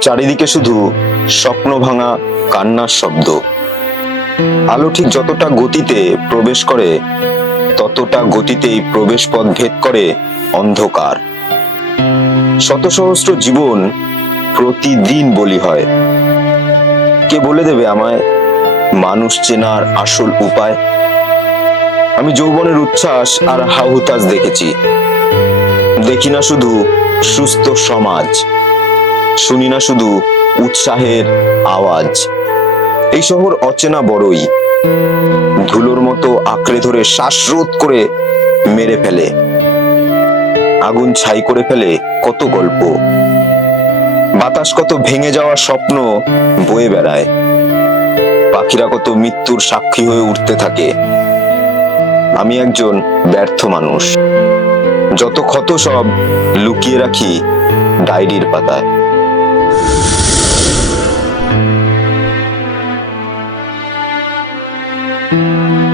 চারিদিকে শুধু স্বপ্ন ভাঙা কান্নার শব্দ। আলো ঠিক যতটা গতিতে প্রবেশ করে, ততটা গতিতেই প্রবেশ পথ ভেদ করে অন্ধকার। শত সহস্র জীবন প্রতিদিন বলি হয়। কে বলে দেবে আমায় মানুষ চেনার আসল উপায়? আমি যৌবনের উচ্ছ্বাস আর হাহুতাস দেখেছি। দেখি না শুধু সুস্থ সমাজ। শুনি না শুধু উৎসাহের আওয়াজ। এই শহর অচেনা বড়ই। ধুলোর মতো আঁকড়ে ধরে শ্বাসরোধ করে মেরে ফেলে। আগুন ছাই করে ফেলে কত গল্প। বাতাস কত ভেঙে যাওয়া স্বপ্ন বয়ে বেড়ায়। পাখিরা কত মৃত্যুর সাক্ষী হয়ে উঠতে থাকে। আমি একজন ব্যর্থ মানুষ। যত ক্ষত সব লুকিয়ে রাখি ডায়েরির পাতায়। Música